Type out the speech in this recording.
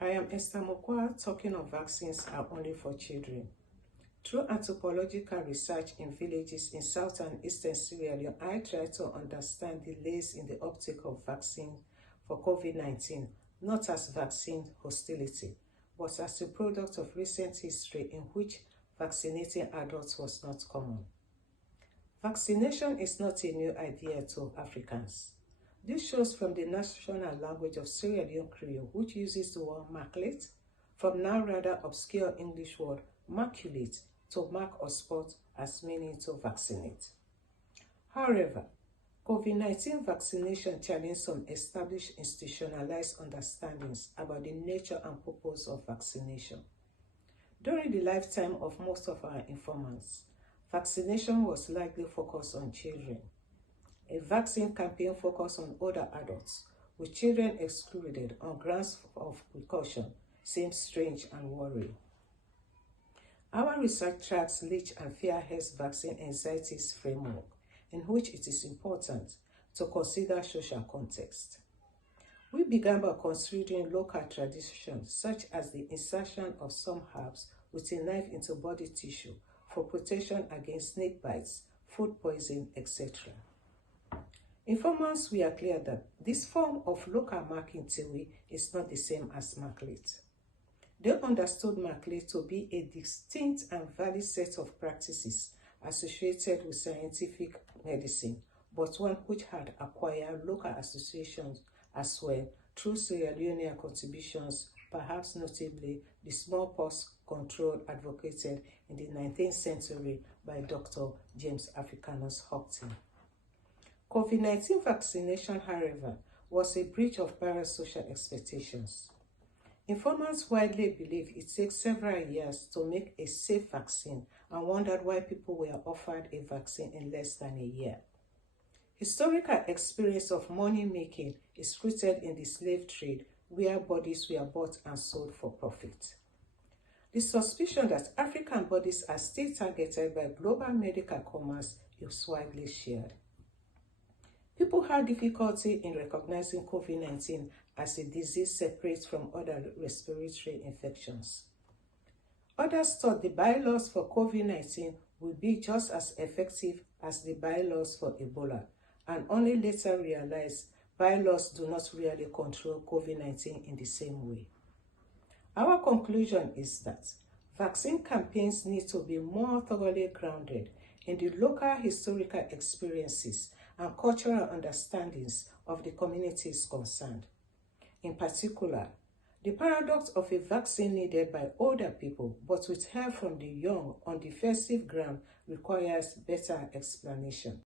I am Esther Mokuwa, talking of vaccines are only for children. Through anthropological research in villages in South and Eastern Sierra Leone, I try to understand delays in the uptake of vaccine for COVID-19, not as vaccine hostility, but as a product of recent history in which vaccinating adults was not common. Vaccination is not a new idea to Africans. This shows from the national language of Sierra Leone Creole, which uses the word marklate, from now rather obscure English word maculate, to mark or spot, as meaning to vaccinate. However, COVID-19 vaccination challenged some established institutionalized understandings about the nature and purpose of vaccination. During the lifetime of most of our informants, vaccination was likely focused on children. A vaccine campaign focused on older adults, with children excluded on grounds of precaution, seems strange and worrying. Our research tracks leech and fear-based vaccine anxieties framework, in which it is important to consider social context. We began by considering local traditions, such as the insertion of some herbs with a knife into body tissue for protection against snake bites, food poisoning, etc. Informants were clear that this form of local marking theory is not the same as marklate. They understood marklate to be a distinct and valid set of practices associated with scientific medicine, but one which had acquired local associations as well through Sierra Leonean contributions, perhaps notably the smallpox control advocated in the 19th century by Dr. James Africanus Houghton. COVID-19 vaccination, however, was a breach of parasocial expectations. Informants widely believe it takes several years to make a safe vaccine and wondered why people were offered a vaccine in less than a year. Historical experience of money making is rooted in the slave trade, where bodies were bought and sold for profit. The suspicion that African bodies are still targeted by global medical commerce is widely shared. People had difficulty in recognizing COVID-19 as a disease separate from other respiratory infections. Others thought the bylaws for COVID-19 would be just as effective as the bylaws for Ebola, and only later realized bylaws do not really control COVID-19 in the same way. Our conclusion is that vaccine campaigns need to be more thoroughly grounded in the local historical experiences and cultural understandings of the communities concerned. In particular, the paradox of a vaccine needed by older people but withheld from the young on defensive ground requires better explanation.